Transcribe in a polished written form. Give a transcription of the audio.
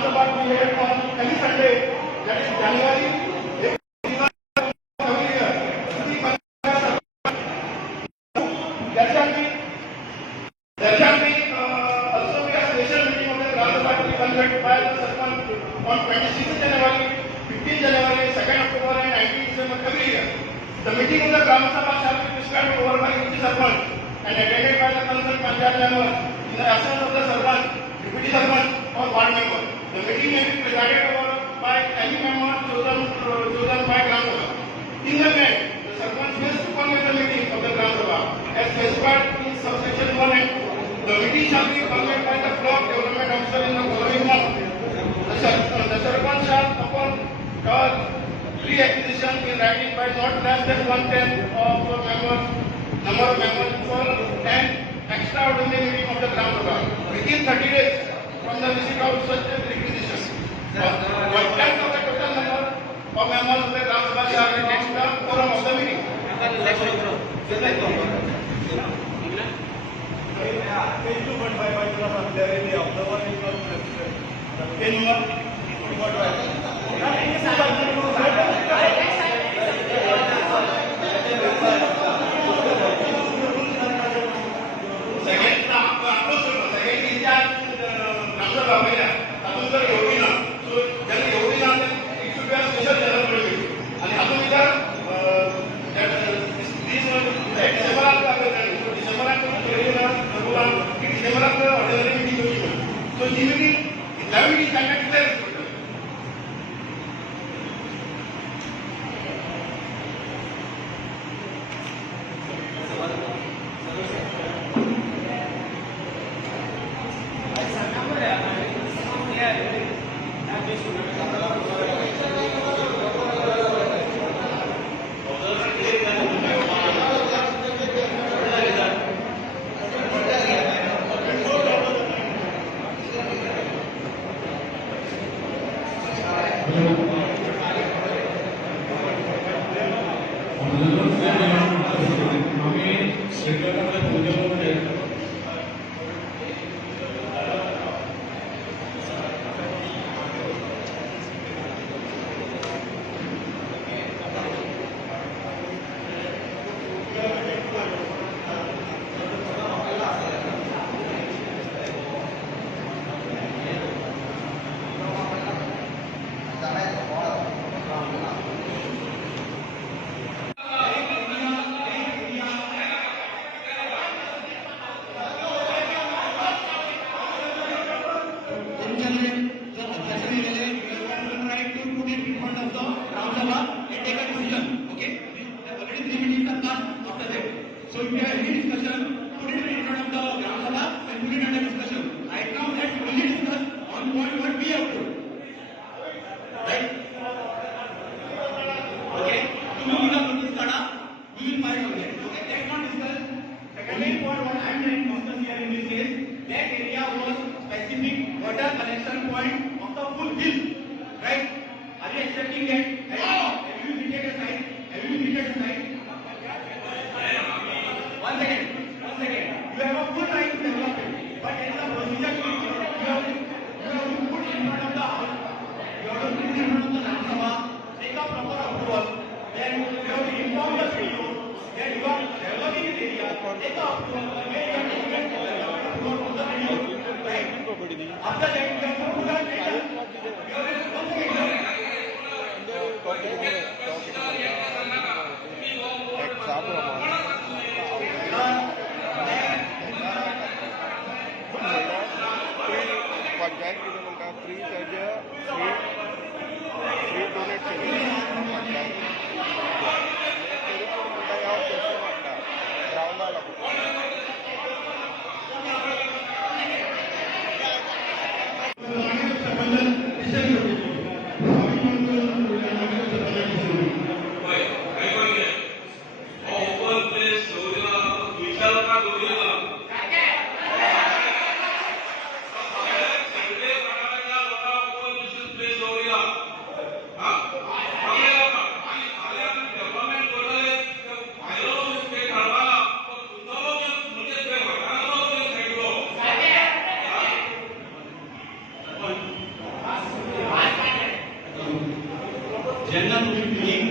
Sabha to be held on any Sunday, that is January. There shall be also be a special meeting of the Gram Sabha to be conducted by the Sarpanch on 26th January, 15th January, 2nd October and 19th December every year. The meeting of the Gram Sabha shall be prescribed over by each Sarpanch and attended by the concerned Panchayat member in the absence of the Sarpanch, Deputy Sarpanch or Ward member. The meeting may be presided over by any member chosen by Gram Sabha. In the event, the Sarpanch fails to come at the meeting of the Gram Sabha as specified in subsection 1 and 2. The meeting shall be convened by the block development officer in the following month. The Sarpanch shall upon re-acquisition in writing by not less than 1/10 of the number of members for an extraordinary meeting of the Gram Sabha within 30 days from the receipt of such requisition. 1/10 of the total number of members of the Gram Sabha shall be next the quorum of the meeting. So, he will be conducted. So if you have any discussion, put it in front of the Gram Sabha and put it under discussion. Right now, let's only discuss on point what we have put. Right? Okay? Tomorrow we will notice that we will file on that. Okay? Let's not discuss. Secondly, what I am trying to discuss here in this case, that area was specific water collection point of the full hill. Right? Are you accepting that? Have you visited a site? Have you visited a site? One second. You have a full right to develop it, but there is a procedure to it. You have to put in front of the house. You have to put in front of the Gram Sabha, take a proper approval. Then you have to inform the CEO that you are developing this area. Take a approval. Then you have to get approval from the CEO. Right? After that, you have to put a letter. You have to one second. Panchayat किती म्हणतात free त्याच्या free donate केली पंचायत तरी पण म्हणटा यावर पैसे वाटता ग्राउंडाला ज्यांना तुम्ही